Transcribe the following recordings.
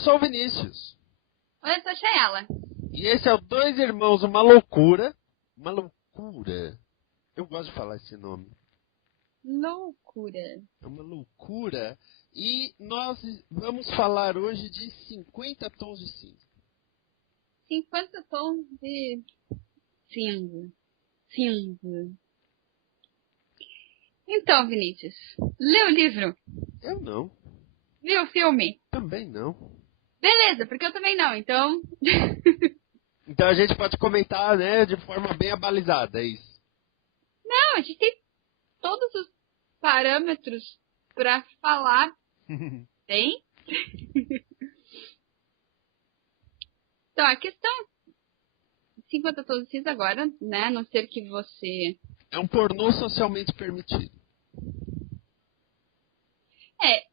sou o Vinícius. Oi, eu sou a Chayela. E esse é o Dois Irmãos, uma loucura. Uma loucura. Eu gosto de falar esse nome. Loucura. É uma loucura. E nós vamos falar hoje de 50 tons de cinza. 50 tons de cinza. Cinza. Então, Vinícius, leu o livro? Eu não. Viu o filme? Também não. Beleza, porque eu também não, então... Então a gente pode comentar, né, de forma bem abalizada, é isso. Não, a gente tem todos os parâmetros pra falar. Tem? Então, a questão... 50 tons de cinza agora, né? A não ser que você... É um pornô socialmente permitido. É,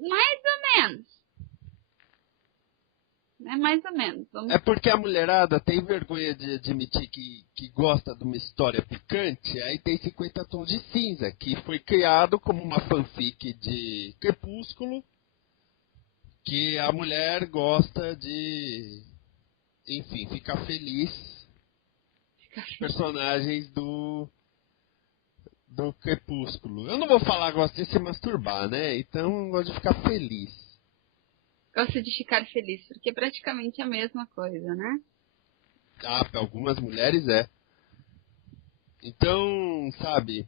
mais ou menos. É mais ou menos. Vamos... É porque a mulherada tem vergonha de admitir que gosta de uma história picante, aí tem 50 tons de cinza, que foi criado como uma fanfic de Crepúsculo, que a mulher gosta de, enfim, ficar feliz com os personagens do Crepúsculo. Eu não vou falar gosta de se masturbar, né? Então gosto de ficar feliz. Gosto de ficar feliz, porque é praticamente a mesma coisa, né? Ah, para algumas mulheres é. Então, sabe,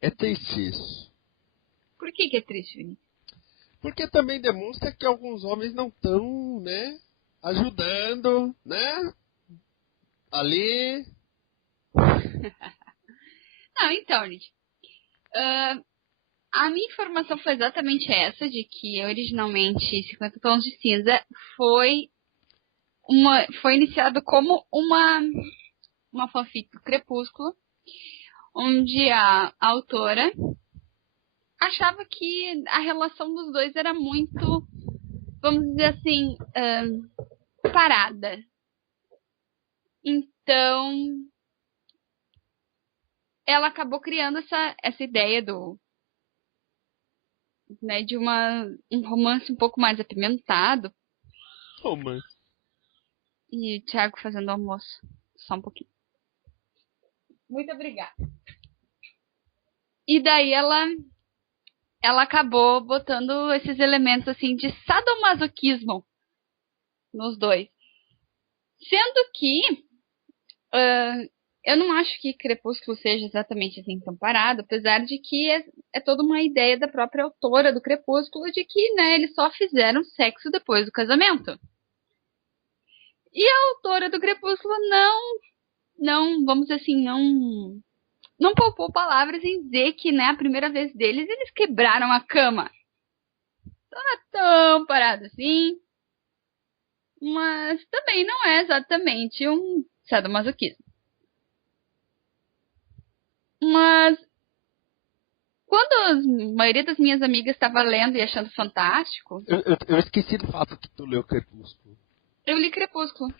é triste isso. Por que é triste, Vinícius? Porque também demonstra que alguns homens não estão, né, ajudando, né, ali. Não, então, gente. A minha informação foi exatamente essa, de que originalmente 50 Tons de Cinza foi iniciado como uma fanfic do Crepúsculo, onde a autora achava que a relação dos dois era muito, vamos dizer assim, parada. Então, ela acabou criando essa ideia né, de um romance um pouco mais apimentado. Romance. E o Thiago fazendo almoço. Só um pouquinho. Muito obrigada. E daí ela acabou botando esses elementos assim de sadomasoquismo nos dois. Sendo que eu não acho que Crepúsculo seja exatamente assim tão parado, apesar de que é toda uma ideia da própria autora do Crepúsculo de que, né, eles só fizeram sexo depois do casamento. E a autora do Crepúsculo não, vamos dizer assim, não poupou palavras em dizer que, né, a primeira vez deles, eles quebraram a cama. Então não é tão parado assim, mas também não é exatamente um sadomasoquismo. Mas quando a maioria das minhas amigas estava lendo e achando fantástico, Eu esqueci do fato que tu leu Crepúsculo. eu li Crepúsculo.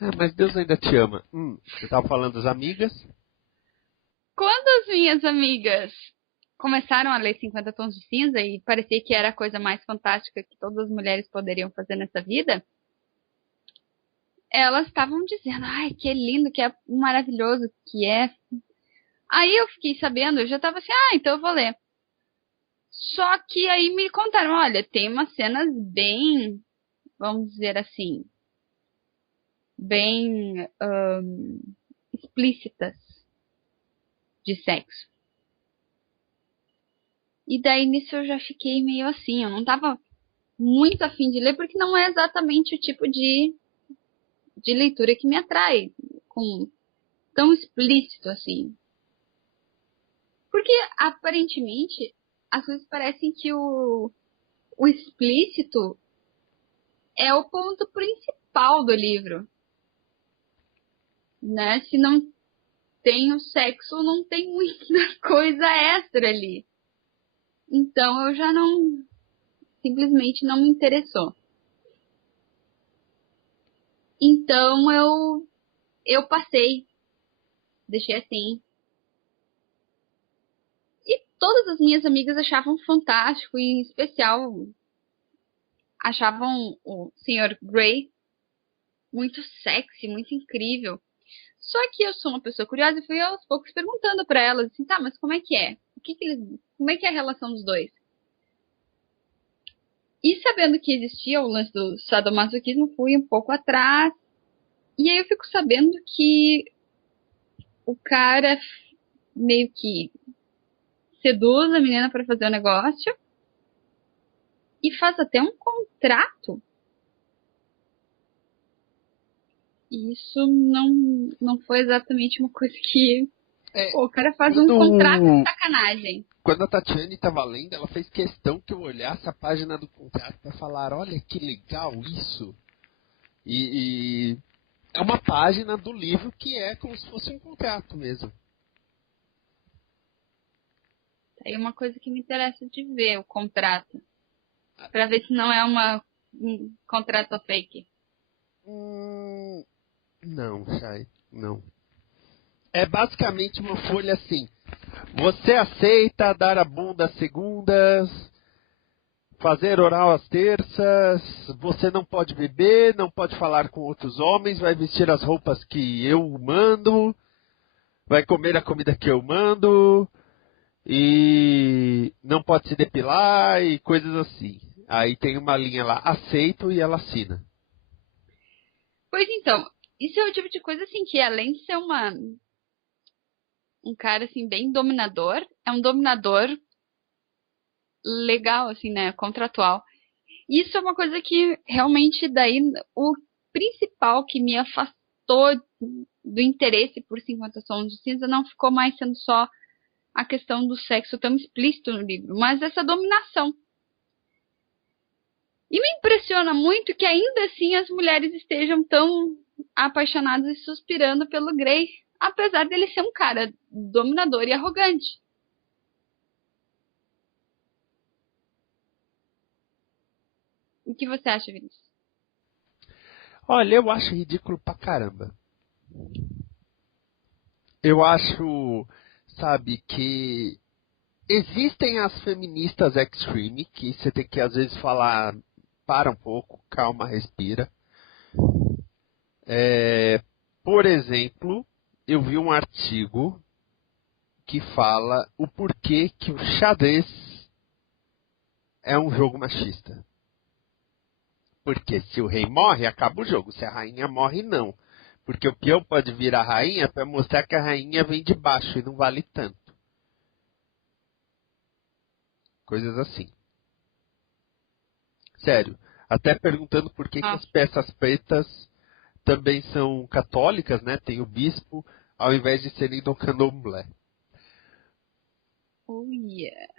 Ah, mas Deus ainda te ama. Você tava falando das amigas? Quando as minhas amigas começaram a ler 50 Tons de Cinza e parecia que era a coisa mais fantástica que todas as mulheres poderiam fazer nessa vida, elas estavam dizendo, ai, que é lindo, que é maravilhoso, que é. Aí eu fiquei sabendo, eu já tava assim, então eu vou ler. Só que aí me contaram, olha, tem umas cenas bem, vamos dizer assim, bem explícitas de sexo. E daí nisso eu já fiquei meio assim, eu não tava muito afim de ler, porque não é exatamente o tipo de leitura que me atrai, com tão explícito assim. Porque aparentemente as coisas parecem que o explícito é o ponto principal do livro, né? Se não tem o sexo, não tem muita coisa extra ali. Então eu já não, simplesmente não me interessou. Então eu passei, deixei assim. E todas as minhas amigas achavam fantástico, e em especial achavam o Sr. Grey muito sexy, muito incrível. Só que eu sou uma pessoa curiosa e fui aos poucos perguntando pra elas assim, tá, mas como é que é? Como é que é a relação dos dois? E sabendo que existia o lance do sadomasoquismo, fui um pouco atrás. E aí eu fico sabendo que o cara meio que seduz a menina para fazer o negócio e faz até um contrato. E isso não foi exatamente uma coisa que... Pô, o cara faz um contrato de sacanagem. Quando a Tatiane estava lendo, ela fez questão que eu olhasse a página do contrato para falar, olha que legal isso. E é uma página do livro que é como se fosse um contrato mesmo. Aí uma coisa que me interessa de ver, o contrato. Pra ver se não é um contrato fake. Não, Chay, não. É basicamente uma folha assim. Você aceita dar a bunda às segundas, fazer oral às terças, você não pode beber, não pode falar com outros homens, vai vestir as roupas que eu mando, vai comer a comida que eu mando, e não pode se depilar e coisas assim. Aí tem uma linha lá, aceito, e ela assina. Pois então, isso é o tipo de coisa assim que além de ser um cara assim bem dominador, é um dominador legal assim, né, contratual. Isso é uma coisa que realmente daí o principal que me afastou do interesse por 50 Tons de Cinza não ficou mais sendo só a questão do sexo tão explícito no livro, mas essa dominação. E me impressiona muito que ainda assim as mulheres estejam tão apaixonadas e suspirando pelo Grey, apesar dele ser um cara dominador e arrogante. O que você acha, Vinícius? Olha, eu acho ridículo pra caramba. Eu acho, sabe, que existem as feministas extreme, que você tem que às vezes falar, para um pouco, calma, respira. Por exemplo, eu vi um artigo que fala o porquê que o xadrez é um jogo machista. Porque se o rei morre, acaba o jogo. Se a rainha morre, não. Porque o peão pode virar rainha para mostrar que a rainha vem de baixo e não vale tanto. Coisas assim. Sério. Até perguntando por que as peças pretas também são católicas, né? Tem o bispo, ao invés de serem do candomblé. Oh, yeah.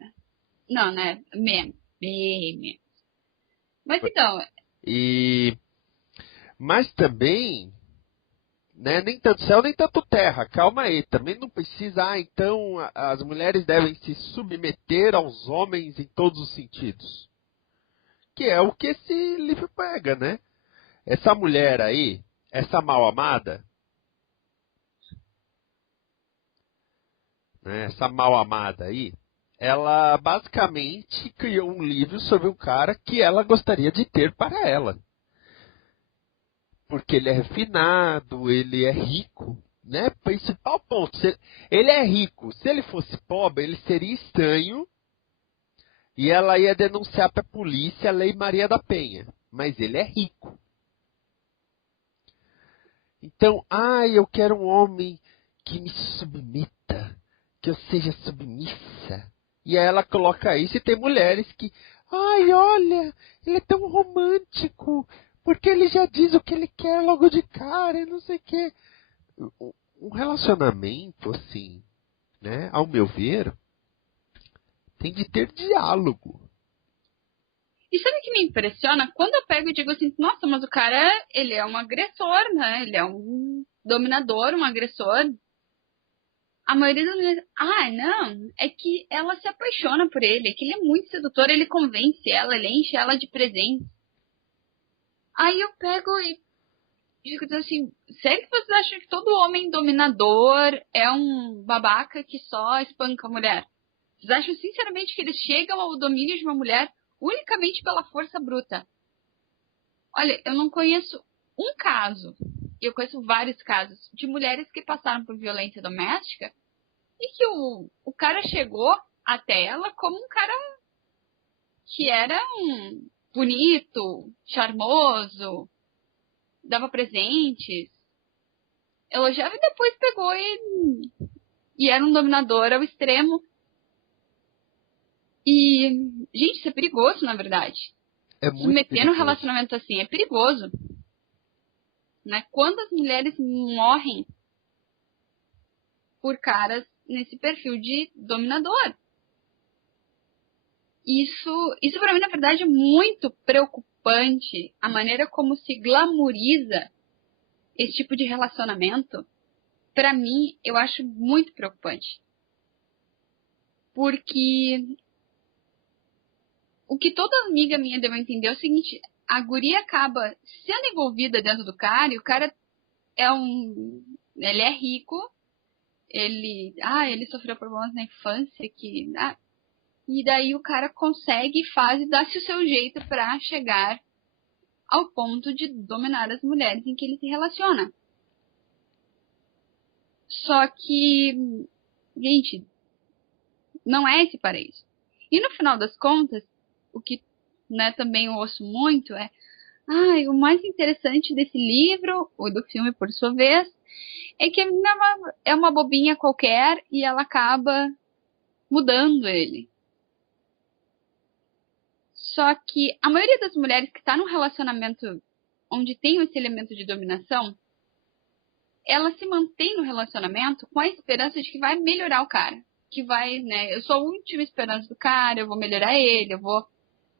Não, né? Menos. Bem menos. Mas então, Mas também, né, nem tanto céu, nem tanto terra. Calma aí, também não precisa, então as mulheres devem se submeter aos homens em todos os sentidos. Que é o que esse livro pega, né? Essa mulher aí, essa mal amada, né, essa mal amada aí, ela basicamente criou um livro sobre um cara que ela gostaria de ter para ela. Porque ele é refinado, ele é rico, né? Principal ponto, ele é rico. Se ele fosse pobre, ele seria estranho e ela ia denunciar para a polícia a Lei Maria da Penha. Mas ele é rico. Então, eu quero um homem que me submeta, que eu seja submissa. E aí ela coloca isso e tem mulheres que, olha, ele é tão romântico, porque ele já diz o que ele quer logo de cara e não sei o quê. Um relacionamento, assim, né, ao meu ver, tem de ter diálogo. e sabe o que me impressiona? Quando eu pego e digo assim, nossa, mas o cara, ele é um agressor, né? Ele é um dominador, um agressor. A maioria das mulheres, não, é que ela se apaixona por ele, é que ele é muito sedutor, ele convence ela, ele enche ela de presentes. Aí eu pego e fico dizendo assim, sério que vocês acham que todo homem dominador é um babaca que só espanca a mulher? Vocês acham sinceramente que eles chegam ao domínio de uma mulher unicamente pela força bruta? Olha, eu não conheço um caso, eu conheço vários casos de mulheres que passaram por violência doméstica e que o cara chegou até ela como um cara que era bonito, charmoso, dava presentes, elogiava e depois pegou e era um dominador ao extremo. E, gente, isso é perigoso, na verdade. É Se muito meter num perigoso. relacionamento assim é perigoso. Né? Quantas mulheres morrem por caras nesse perfil de dominador? Isso para mim, na verdade, é muito preocupante. A maneira como se glamoriza esse tipo de relacionamento, para mim, eu acho muito preocupante. Porque o que toda amiga minha deu a entender é o seguinte: a guria acaba sendo envolvida dentro do cara e o cara ele é rico, ele sofreu problemas na infância e daí o cara consegue e faz e dá-se o seu jeito para chegar ao ponto de dominar as mulheres em que ele se relaciona. Só que, gente, não é esse paraíso. E no final das contas, o que, né, também eu ouço muito o mais interessante desse livro, ou do filme por sua vez, é que é uma bobinha qualquer e ela acaba mudando ele. Só que a maioria das mulheres que está num relacionamento onde tem esse elemento de dominação, ela se mantém no relacionamento com a esperança de que vai melhorar o cara. Que vai, né? Eu sou a última esperança do cara, eu vou melhorar ele, eu vou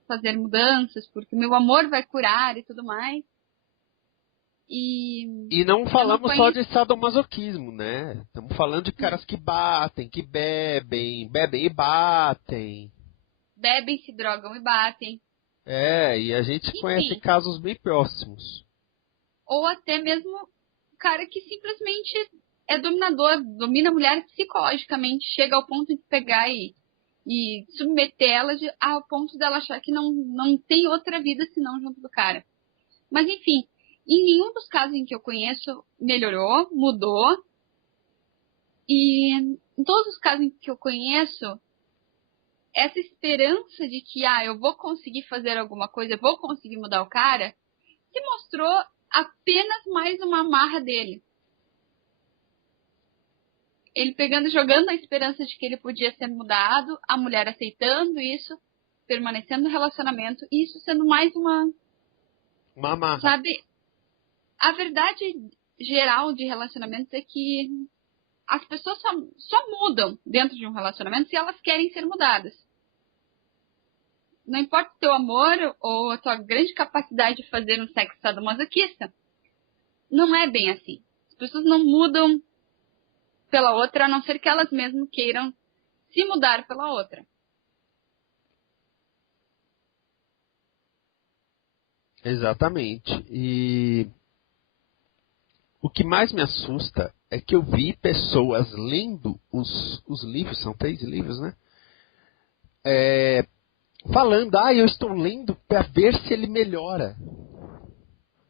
fazer mudanças, porque meu amor vai curar e tudo mais. E E não eu não falamos só conheço. de sadomasoquismo, né? Estamos falando de caras que batem, que bebem e batem. Bebem, se drogam e batem. É, e a gente conhece Enfim. casos bem próximos. Ou até mesmo cara que simplesmente é dominador, domina a mulher psicologicamente, chega ao ponto de pegar e submeter ela ao ponto dela achar que não tem outra vida senão junto do cara. Mas enfim, em nenhum dos casos em que eu conheço melhorou, mudou. E em todos os casos em que eu conheço, essa esperança de que eu vou conseguir fazer alguma coisa, eu vou conseguir mudar o cara, se mostrou apenas mais uma amarra dele. Ele pegando, jogando a esperança de que ele podia ser mudado, a mulher aceitando isso, permanecendo no relacionamento, e isso sendo mais uma, Uma amarra. sabe? A verdade geral de relacionamentos é que as pessoas só mudam dentro de um relacionamento se elas querem ser mudadas. Não importa o teu amor ou a tua grande capacidade de fazer um sexo sadomasoquista, não é bem assim. As pessoas não mudam pela outra, a não ser que elas mesmas queiram se mudar pela outra. Exatamente. E o que mais me assusta é que eu vi pessoas lendo os livros, são 3 livros, né? Falando, eu estou lendo para ver se ele melhora.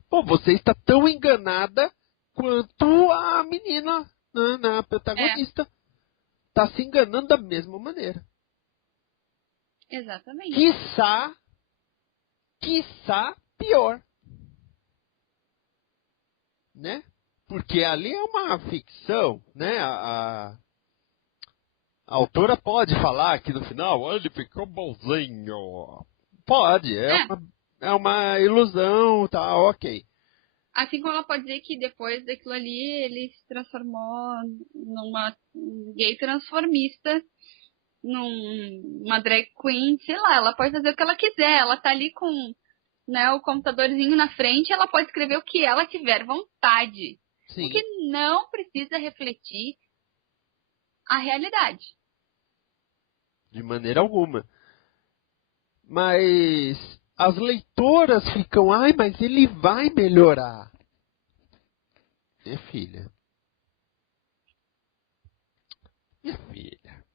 Pô, você está tão enganada quanto a menina, né, a É, protagonista. Está se enganando da mesma maneira. exatamente. Quiçá pior, né? Porque ali é uma ficção, né? A autora pode falar que no final ele ficou bonzinho. Pode, É, é uma ilusão, tá, ok. assim como ela pode dizer que depois daquilo ali ele se transformou numa gay transformista, numa drag queen, sei lá, ela pode fazer o que ela quiser, ela tá ali com, né, o computadorzinho na frente, ela pode escrever o que ela tiver vontade. O que Sim, não precisa refletir a realidade. de maneira alguma. Mas as leitoras ficam, mas ele vai melhorar. Minha filha, minha filha,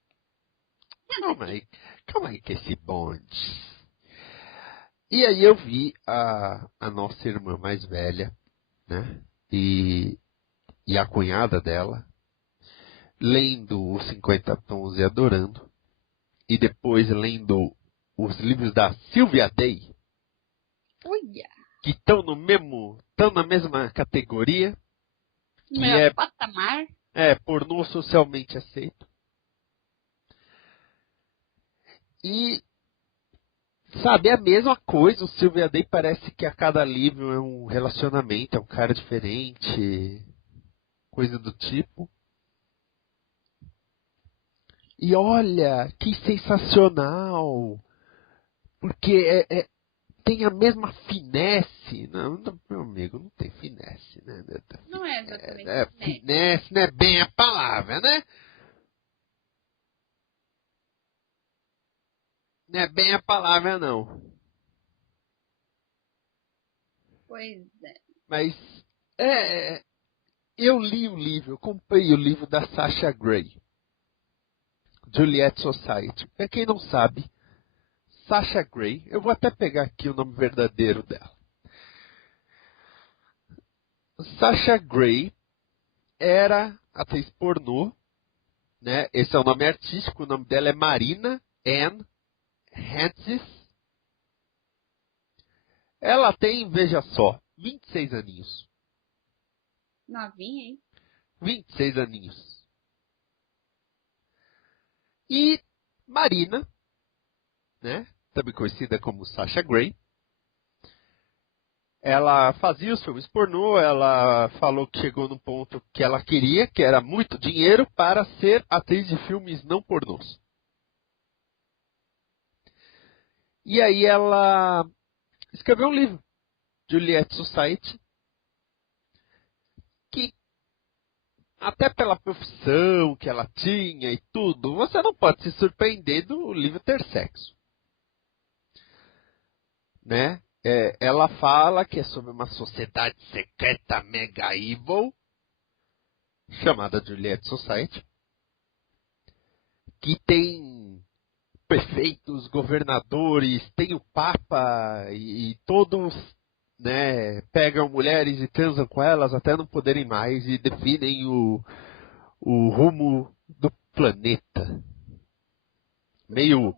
Senta calma aqui. aí, calma aí que esse bonde. E aí eu vi a nossa irmã mais velha, né? E a cunhada dela, lendo os 50 Tons e adorando. E depois lendo os livros da Sylvia Day, Uia! que estão na mesma categoria, No que meu patamar. é pornô socialmente aceito. E, sabe, é a mesma coisa. O Sylvia Day parece que a cada livro é um relacionamento, é um cara diferente, coisa do tipo. E olha, que sensacional! Porque tem a mesma finesse. Não, meu amigo, não tem finesse, né? Não é exatamente Finesse não é bem a palavra, né? Não é bem a palavra, não. Pois é. Mas, eu li o livro, eu comprei o livro da Sasha Grey, Juliet Society. Pra quem não sabe, Sasha Grey, eu vou até pegar aqui o nome verdadeiro dela. Sasha Grey era atriz pornô, né? Esse é o nome artístico, o nome dela é Marina Ann Hansis. Ela tem, veja só, 26 aninhos. Novinha, hein? 26 aninhos. E Marina, né? Também conhecida como Sasha Grey, ela fazia os filmes pornô, ela falou que chegou no ponto que ela queria, que era muito dinheiro, para ser atriz de filmes não pornôs. E aí ela escreveu um livro, Juliet Society, que até pela profissão que ela tinha e tudo, você não pode se surpreender do livro ter sexo. Né? Ela fala que é sobre uma sociedade secreta mega evil, chamada Juliet Society, que tem prefeitos, governadores, tem o Papa e todos, né, pegam mulheres e transam com elas até não poderem mais e definem o rumo do planeta. Meio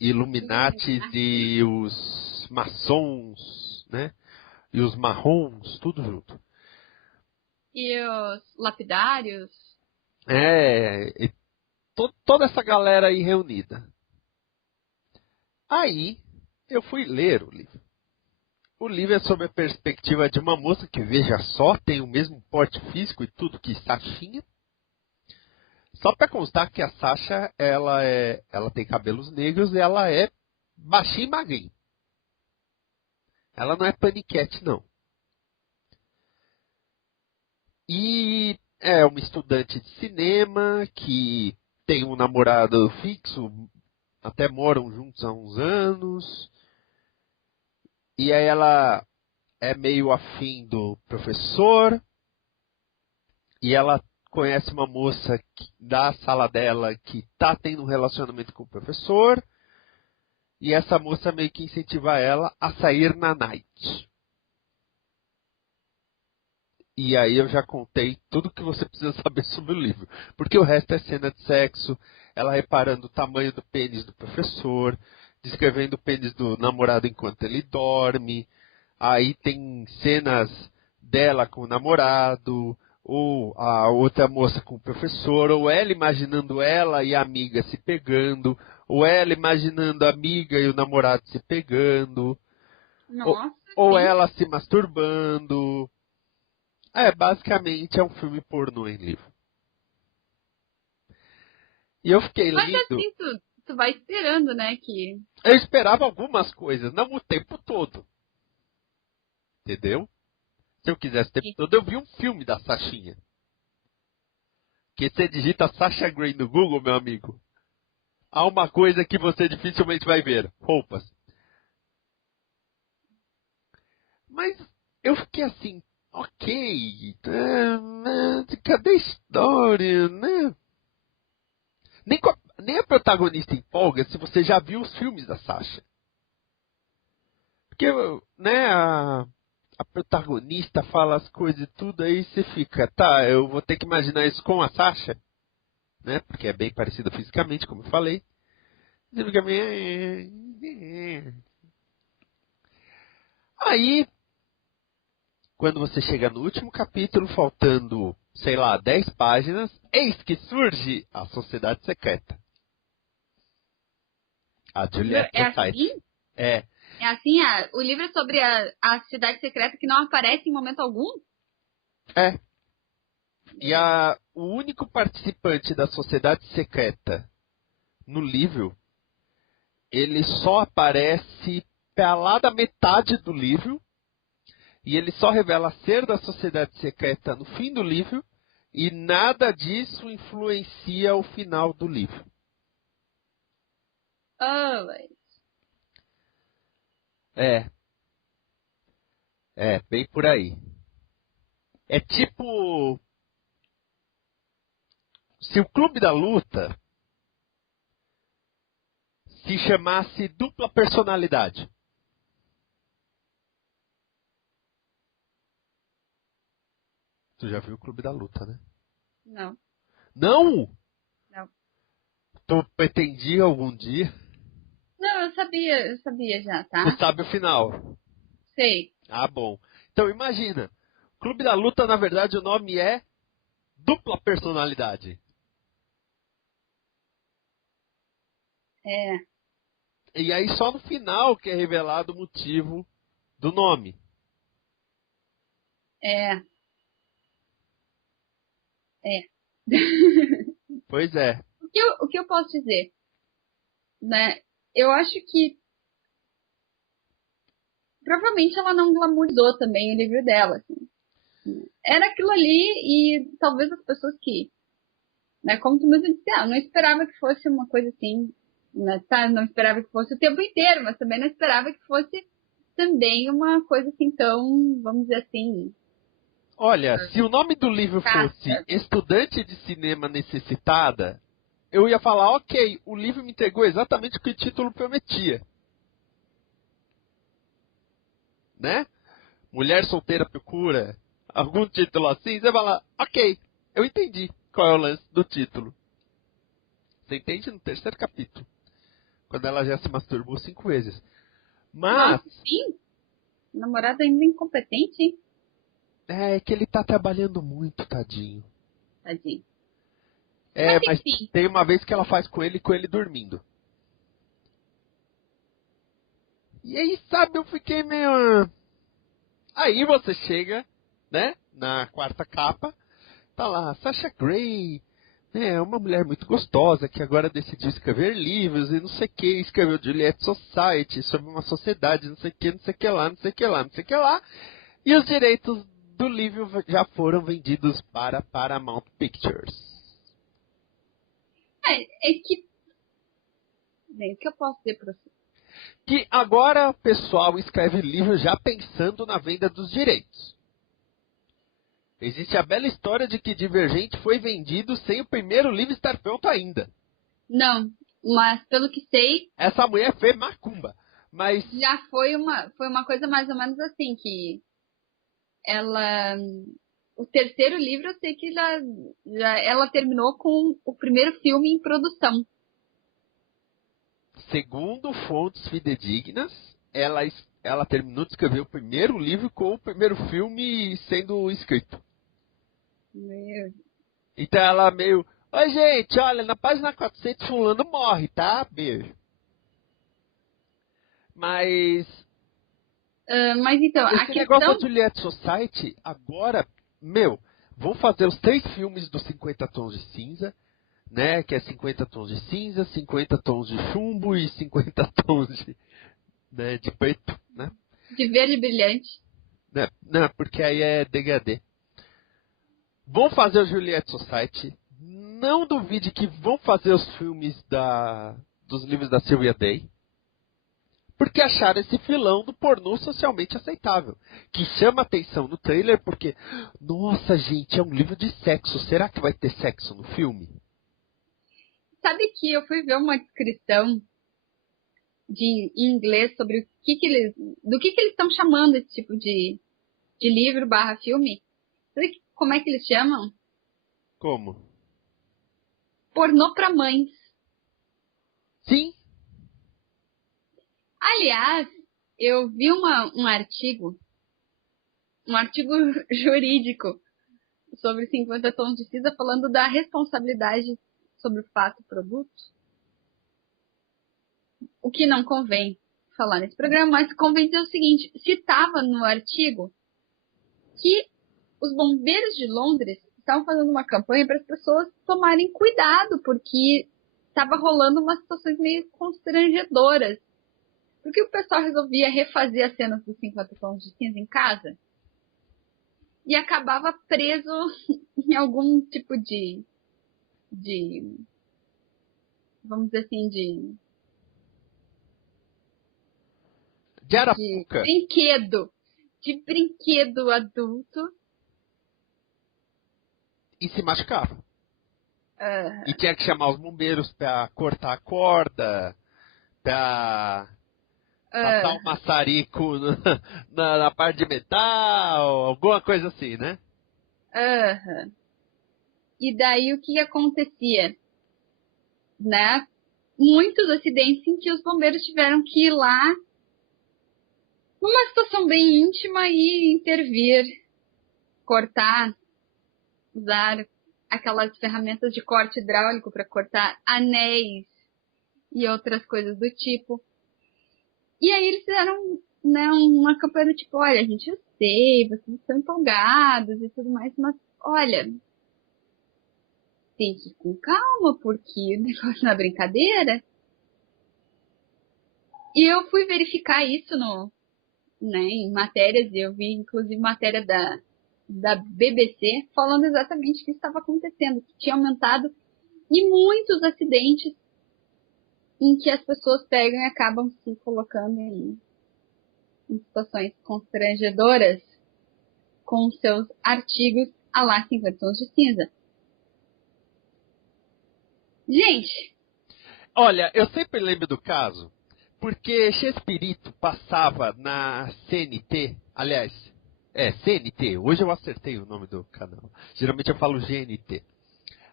Illuminatis e os maçons, né? E os marrons, tudo junto. E os lapidários? E toda essa galera aí reunida. Aí, eu fui ler o livro. O livro é sobre a perspectiva de uma moça que, veja só, tem o mesmo porte físico e tudo que Sashinha. Só para constar que a Sasha, ela tem cabelos negros e ela é baixinha e magrinha. Ela não é paniquete, não. E é uma estudante de cinema que tem um namorado fixo, até moram juntos há uns anos. E aí ela é meio afim do professor. E ela conhece uma moça da sala dela que está tendo um relacionamento com o professor. E essa moça meio que incentiva ela a sair na night. E aí eu já contei tudo que você precisa saber sobre o livro. Porque o resto é cena de sexo, ela reparando o tamanho do pênis do professor, descrevendo o pênis do namorado enquanto ele dorme. Aí tem cenas dela com o namorado, ou a outra moça com o professor, ou ela imaginando ela e a amiga se pegando, ou ela imaginando a amiga e o namorado se pegando, Nossa, ou sim. ela se masturbando. Basicamente é um filme pornô em livro. E eu fiquei Mas lendo. assim, tu vai esperando, né, que... Eu esperava algumas coisas, não o tempo todo. Entendeu? Se eu quisesse o tempo todo, eu vi um filme da Sashinha. Que você digita Sasha Grey no Google, meu amigo. Há uma coisa que você dificilmente vai ver: roupas. Mas eu fiquei assim, ok. Cadê a história, né? Nem a protagonista empolga se você já viu os filmes da Sasha. Porque, né, a protagonista fala as coisas e tudo, aí você fica, tá, eu vou ter que imaginar isso com a Sasha, né? Porque é bem parecida fisicamente, como eu falei. Você fica meio... Aí, quando você chega no último capítulo, faltando, sei lá, 10 páginas, eis que surge a Sociedade Secreta. A Juliette É Society. assim? É, É assim, o livro é sobre a cidade secreta que não aparece em momento algum? é. E o único participante da Sociedade Secreta no livro, ele só aparece lá da metade do livro, e ele só revela ser da Sociedade Secreta no fim do livro, e nada disso influencia o final do livro. Oh, mas... Bem por aí. É tipo, se o Clube da Luta se chamasse Dupla Personalidade. Tu já viu o Clube da Luta, né? Não, Não? não. Tu pretendia algum dia? Não, eu sabia já, Tu tá? sabe o final. Sei. Ah, bom. Então imagina, Clube da Luta, na verdade, o nome é Dupla Personalidade. É, E aí só no final que é revelado o motivo do nome. é, é. Pois é. O que eu posso dizer, né? Eu acho que provavelmente ela não glamourizou também o livro dela, assim. Era aquilo ali e talvez as pessoas que, né, como tu mesmo disse, não esperava que fosse uma coisa assim, né, tá? Não esperava que fosse o tempo inteiro, mas também não esperava que fosse também uma coisa assim tão, vamos dizer assim, Olha, se o nome do livro fosse casta. Estudante de Cinema Necessitada, eu ia falar, ok, o livro me entregou exatamente o que o título prometia. Né? Mulher solteira procura, algum título assim, você fala, ok, eu entendi qual é o lance do título. Você entende no terceiro capítulo, quando ela já se masturbou 5 vezes. Mas, Nossa, sim, namorado ainda incompetente, hein? é que ele tá trabalhando muito, tadinho. Tadinho. É, Mas mas enfim, tem uma vez que ela faz com ele dormindo. E aí, sabe, eu fiquei meio... Aí você chega, né, na quarta capa, tá lá, Sasha Grey, né, uma mulher muito gostosa que agora decidiu escrever livros e não sei o que, escreveu Juliette Society sobre uma sociedade, não sei o que, não sei o que lá, não sei o que lá, não sei o que lá. E os direitos do livro já foram vendidos para Paramount Pictures. é que, bem, o que eu posso dizer pra você? Que agora o pessoal escreve livro já pensando na venda dos direitos. Existe a bela história de que Divergente foi vendido sem o primeiro livro estar pronto ainda. Não, mas pelo que sei, Essa mulher fez macumba. Mas, já foi uma coisa mais ou menos assim, que ela, o terceiro livro eu sei que já ela terminou com o primeiro filme em produção. segundo fontes fidedignas, ela terminou de escrever o primeiro livro com o primeiro filme sendo escrito. Meu, Então ela meio... Oi, gente, olha, na página 400 fulano morre, tá? Beijo. Mas mas então, a esse negócio questão da Juliette Society, agora, meu, vão fazer os 3 filmes dos 50 Tons de Cinza, né? Que é 50 Tons de Cinza, 50 Tons de Chumbo e 50 Tons de preto, né? de verde brilhante, Não, porque aí é degradê. Vão fazer o Juliette Society. Não duvide que vão fazer os filmes dos livros da Sylvia Day. Porque acharam esse filão do pornô socialmente aceitável. Que chama atenção no trailer porque, nossa gente, é um livro de sexo. Será que vai ter sexo no filme? sabe que eu fui ver uma descrição em inglês sobre do que eles estão chamando esse tipo de livro barra filme. Sabe como é que eles chamam? Como? Pornô pra mães. Sim. Aliás, eu vi um artigo jurídico sobre 50 tons de cinza falando da responsabilidade sobre o fato produto. O que não convém falar nesse programa, mas convém dizer o seguinte, citava no artigo que os bombeiros de Londres estavam fazendo uma campanha para as pessoas tomarem cuidado, porque estava rolando umas situações meio constrangedoras. Porque o pessoal resolvia refazer as cenas dos 50 tons de cinza em casa e acabava preso em algum tipo de vamos dizer assim, De de Arapuca. brinquedo adulto. E se machucava. E Uh, tinha que chamar os bombeiros pra cortar a corda, pra passar o maçarico na parte de metal, alguma coisa assim, né? E daí o que acontecia? Né? Muitos acidentes em que os bombeiros tiveram que ir lá numa situação bem íntima e intervir, cortar, usar aquelas ferramentas de corte hidráulico para cortar anéis e outras coisas do tipo. E aí eles fizeram, né, uma campanha do tipo, olha, a gente eu sei, vocês estão empolgados e tudo mais, mas olha, tem que ir com calma, porque o negócio não é brincadeira. E eu fui verificar isso né, em matérias, eu vi inclusive matéria da BBC falando exatamente o que estava acontecendo, que tinha aumentado e muitos acidentes em que as pessoas pegam e acabam se colocando em situações constrangedoras com seus artigos a lá 50 tons de cinza. Gente! Olha, eu sempre lembro do caso, porque Chespirito passava na CNT, aliás, CNT, hoje eu acertei o nome do canal, geralmente eu falo GNT.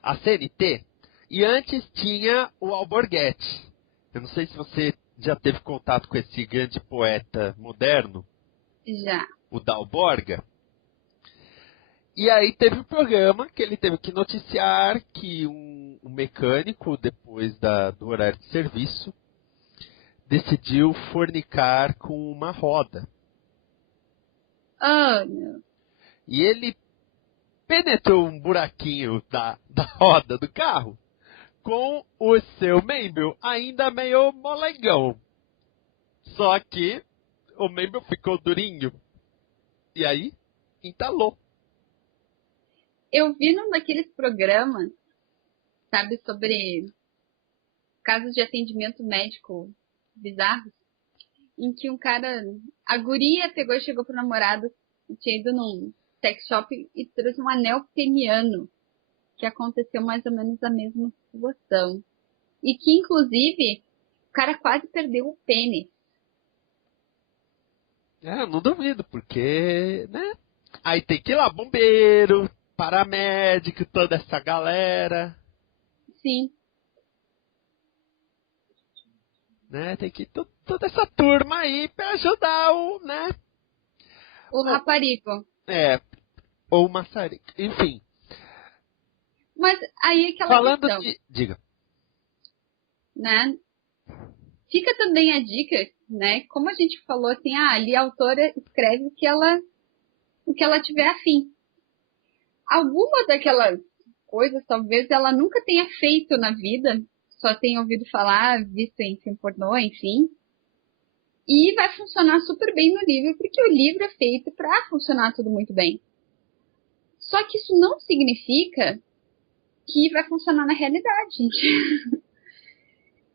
A CNT, e antes tinha o Alborguete. Eu não sei se você já teve contato com esse grande poeta moderno, Já. o Dalborga. E aí teve um programa que ele teve que noticiar que um mecânico, depois do horário de serviço, decidiu fornicar com uma roda. Oh, não. E ele penetrou um buraquinho da roda do carro com o seu membro ainda meio molegão. Só que o membro ficou durinho. E aí, entalou. Eu vi num daqueles programas, sabe, sobre casos de atendimento médico bizarros, em que um cara, a guria pegou e chegou pro namorado, tinha ido num sex shop e trouxe um anel peniano, que aconteceu mais ou menos a mesma situação. E que, inclusive, o cara quase perdeu o pênis. É, não duvido, porque, né? Aí tem que ir lá, bombeiro, paramédico, toda essa galera, Sim, né? Tem que ir toda essa turma aí pra ajudar né? o Ou, raparigo. ou o maçarico. Enfim, Mas aí é aquela falando questão, de... Diga. né? Fica também a dica, né? Como a gente falou assim, ali a autora escreve o que ela tiver afim. Algumas daquelas coisas, talvez ela nunca tenha feito na vida, só tenha ouvido falar, visto em filme pornô, enfim. E vai funcionar super bem no livro, porque o livro é feito para funcionar tudo muito bem. Só que isso não significa que vai funcionar na realidade, gente.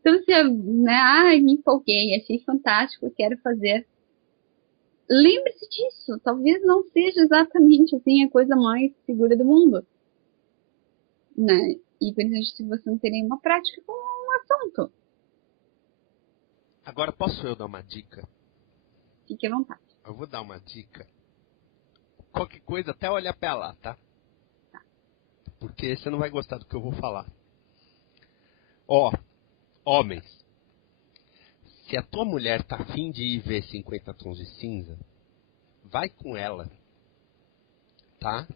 Então, se né, me empolguei, achei fantástico, quero fazer. Lembre-se disso, talvez não seja exatamente assim a coisa mais segura do mundo, né? E principalmente se você não tem nenhuma prática com o assunto. Agora, posso eu dar uma dica? Fique à vontade. Eu vou dar uma dica. Qualquer coisa, até olhar pra lá, tá? Porque você não vai gostar do que eu vou falar. Ó, homens, se a tua mulher tá afim de ir ver 50 tons de cinza, vai com ela, tá?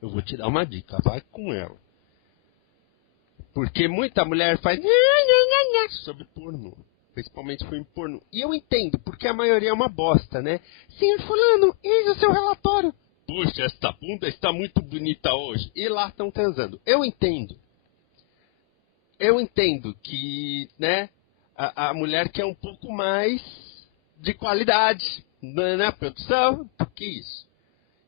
Eu vou te dar uma dica, vai com ela. Porque muita mulher faz sobre pornô, principalmente filme pornô. E eu entendo, porque a maioria é uma bosta, né? Senhor fulano, eis o seu relatório. Puxa, esta bunda está muito bonita hoje. E lá estão transando. Eu entendo. Eu entendo que, né, a mulher quer um pouco mais de qualidade na produção do que isso.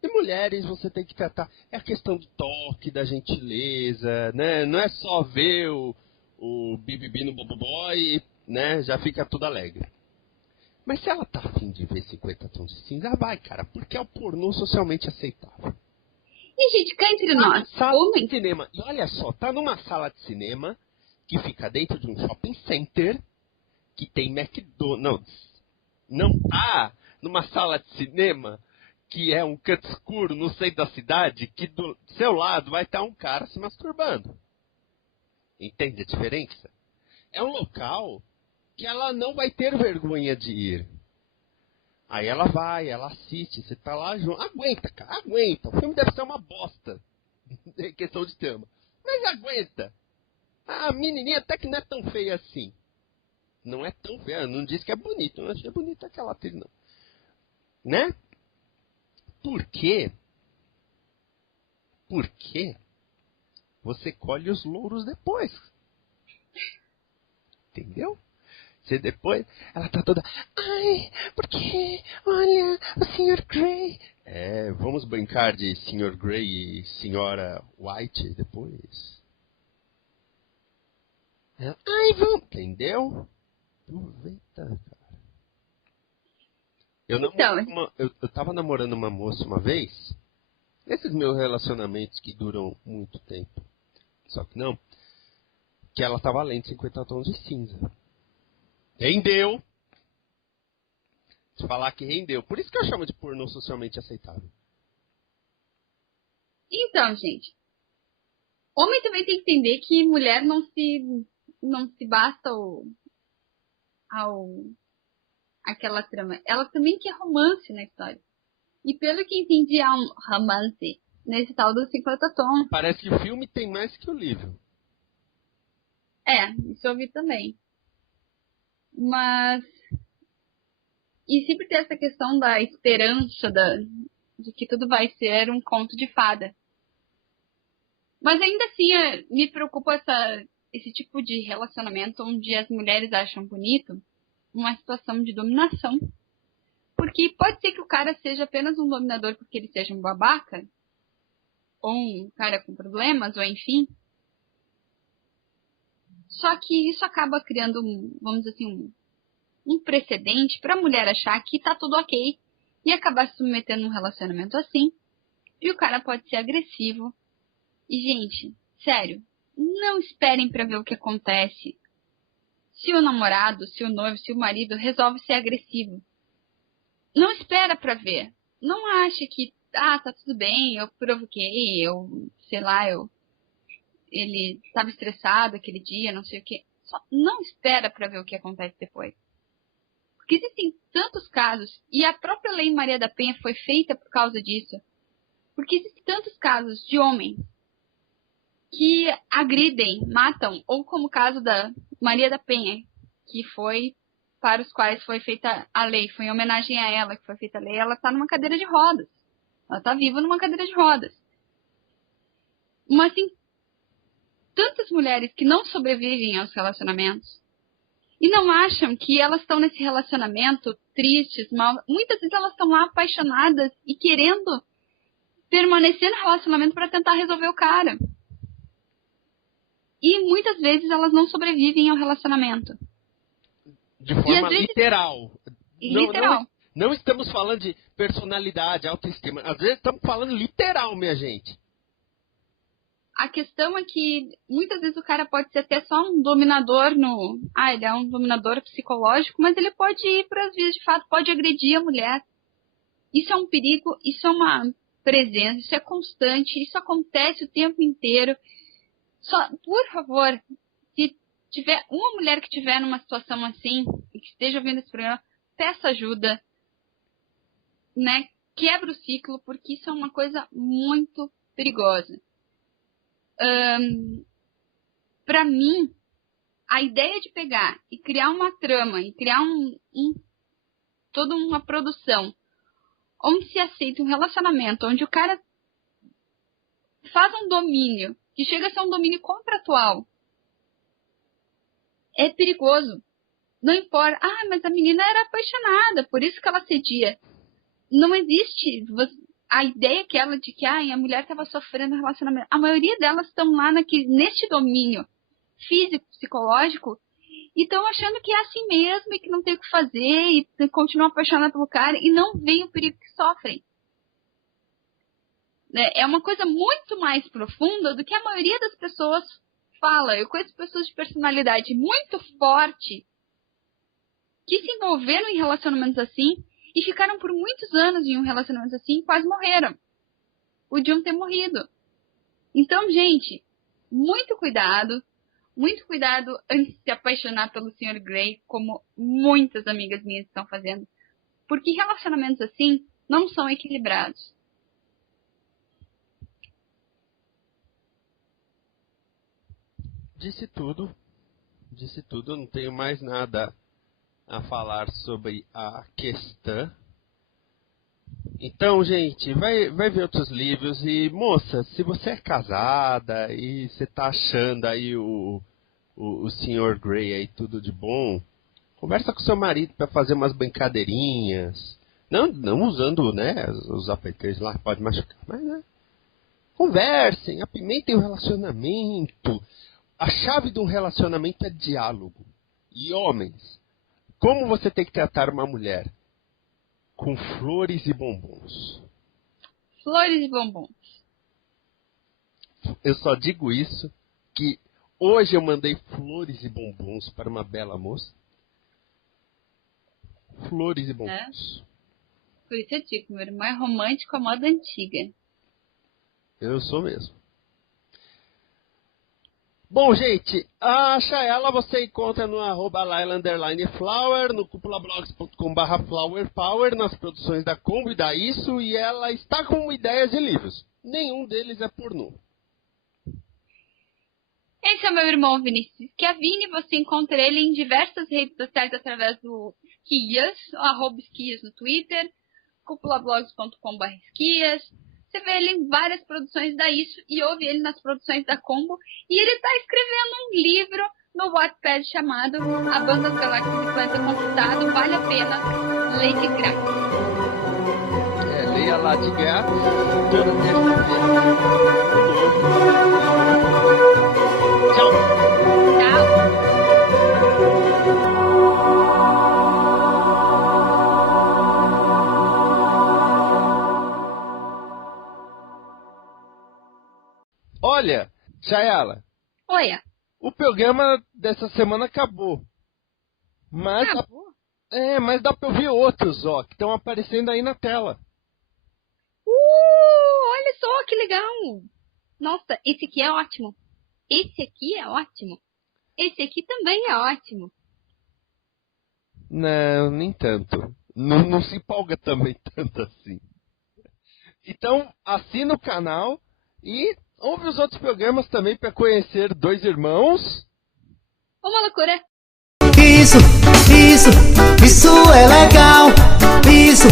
E mulheres você tem que tratar. É a questão do toque, da gentileza, né? Não é só ver o bibibi no boboboy, né? Já fica tudo alegre. Mas se ela tá afim de ver 50 tons de cinza, vai, cara, porque é o pornô socialmente aceitável. E, gente, cá entre nós, Sala de homens... cinema. E olha só, tá numa sala de cinema que fica dentro de um shopping center que tem McDonald's. Não tá numa sala de cinema que é um canto escuro no centro da cidade que do seu lado vai estar um cara se masturbando. Entende a diferença? É um local que ela não vai ter vergonha de ir. Aí ela vai, ela assiste, você tá lá junto. Aguenta, cara, aguenta. O filme deve ser uma bosta. Em questão de tema. Mas aguenta. A menininha até que não é tão feia assim. Não é tão feia, não disse que é bonito. Não achei bonita aquela atriz, não. Né? Por quê? Porque você colhe os louros depois. Entendeu? Você depois, ela tá toda, ai, porque, olha, o Sr. Grey. É, vamos brincar de Sr. Grey e Senhora White depois. Ela, ai, vamos, entendeu? Aproveita, cara. Eu tava namorando uma moça uma vez, esses meus relacionamentos que duram muito tempo, só que não, que ela tava além de 50 tons de cinza. Rendeu! De falar que rendeu. Por isso que eu chamo de pornô socialmente aceitável. Então, gente, homem também tem que entender que mulher não se basta aquela trama. Ela também quer romance na história. E pelo que entendi, há um romance nesse tal dos 50 tons. Parece que o filme tem mais que o livro. É, isso eu vi também. Mas... E sempre tem essa questão da esperança de que tudo vai ser um conto de fada. Mas ainda assim, me preocupa esse tipo de relacionamento onde as mulheres acham bonito uma situação de dominação. Porque pode ser que o cara seja apenas um dominador porque ele seja um babaca, ou um cara com problemas, ou enfim. Só que isso acaba criando, vamos dizer assim, um precedente para a mulher achar que tá tudo ok e acabar se submetendo num relacionamento assim. E o cara pode ser agressivo. E, gente, sério, não esperem para ver o que acontece. Se o namorado, se o noivo, se o marido resolve ser agressivo, não espera para ver. Não acha que, tá tudo bem, eu provoquei, sei lá, ele estava estressado aquele dia, não sei o quê. Só não espera para ver o que acontece depois. Porque existem tantos casos, e a própria Lei Maria da Penha foi feita por causa disso. Porque existem tantos casos de homens que agridem, matam, ou como o caso da Maria da Penha, que foi para os quais foi feita a lei, foi em homenagem a ela que foi feita a lei, ela está numa cadeira de rodas. Ela está viva numa cadeira de rodas. Mas tem tantas mulheres que não sobrevivem aos relacionamentos e não acham que elas estão nesse relacionamento tristes, mal. Muitas vezes elas estão lá apaixonadas e querendo permanecer no relacionamento para tentar resolver o cara. E muitas vezes elas não sobrevivem ao relacionamento. De forma vezes, literal. Literal. Não estamos falando de personalidade, autoestima. Às vezes estamos falando literal, minha gente. A questão é que muitas vezes o cara pode ser até só um dominador ele é um dominador psicológico, mas ele pode ir para as vias de fato, pode agredir a mulher. Isso é um perigo, isso é uma presença, isso é constante, isso acontece o tempo inteiro. Só, por favor, se tiver uma mulher que estiver numa situação assim, e que esteja ouvindo esse programa, peça ajuda, né? Quebra o ciclo, porque isso é uma coisa muito perigosa. Para mim, a ideia de pegar e criar uma trama e criar toda uma produção onde se aceita um relacionamento, onde o cara faz um domínio que chega a ser um domínio contratual, é perigoso. Não importa, mas a menina era apaixonada, por isso que ela cedia. Não existe a ideia de que a mulher estava sofrendo relacionamento. A maioria delas estão lá neste domínio físico, psicológico, e estão achando que é assim mesmo, e que não tem o que fazer, e continuam apaixonadas pelo cara, e não veem o perigo que sofrem. É uma coisa muito mais profunda do que a maioria das pessoas fala. Eu conheço pessoas de personalidade muito forte que se envolveram em relacionamentos assim, e ficaram por muitos anos em um relacionamento assim e quase morreram. Podiam ter morrido. Então, gente, muito cuidado antes de se apaixonar pelo Sr. Grey, como muitas amigas minhas estão fazendo. Porque relacionamentos assim não são equilibrados. Disse tudo, não tenho mais nada a falar sobre a questão. Então, gente, vai ver outros livros. E, moça, se você é casada e você tá achando aí o Sr. Grey aí tudo de bom, conversa com seu marido para fazer umas brincadeirinhas. Não usando, né, os apetrechos lá, pode machucar, mas, né, conversem, apimentem o relacionamento. A chave de um relacionamento é diálogo. E, homens, como você tem que tratar uma mulher? Com flores e bombons. Flores e bombons. Eu só digo isso, que hoje eu mandei flores e bombons para uma bela moça. Flores e bombons. Por isso eu digo, meu irmão é romântico à moda antiga. Eu sou mesmo. Bom, gente, a Chayala você encontra no @Laila_Flower, no cupulablogs.com/flowerpower, nas produções da Combo e da Isso, e ela está com ideias de livros. Nenhum deles é pornô. Esse é o meu irmão Vinícius Schiavini, você encontra ele em diversas redes sociais através do Esquias, @Esquias no Twitter, cupulablogs.com/esquias. Você vê ele em várias produções da Isso e ouve ele nas produções da Combo. E ele está escrevendo um livro no Wattpad chamado A Banda das Galáxias e Planeta Conquistado. Vale a pena. Leia de grátis. Leia lá de grátis toda terça-feira. Tchau. Tchau. Olha, Chayala. Oi. O programa dessa semana acabou. Mas Acabou? mas dá pra ouvir outros, que estão aparecendo aí na tela. Olha só que legal. Nossa, esse aqui é ótimo. Esse aqui é ótimo. Esse aqui também é ótimo. Não, nem tanto. Não se empolga também tanto assim. Então, assina o canal e ouve os outros programas também para conhecer dois irmãos. Uma loucura. Isso é legal. Isso é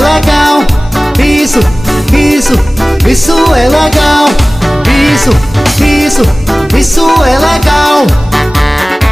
legal. Isso é legal. Isso é legal.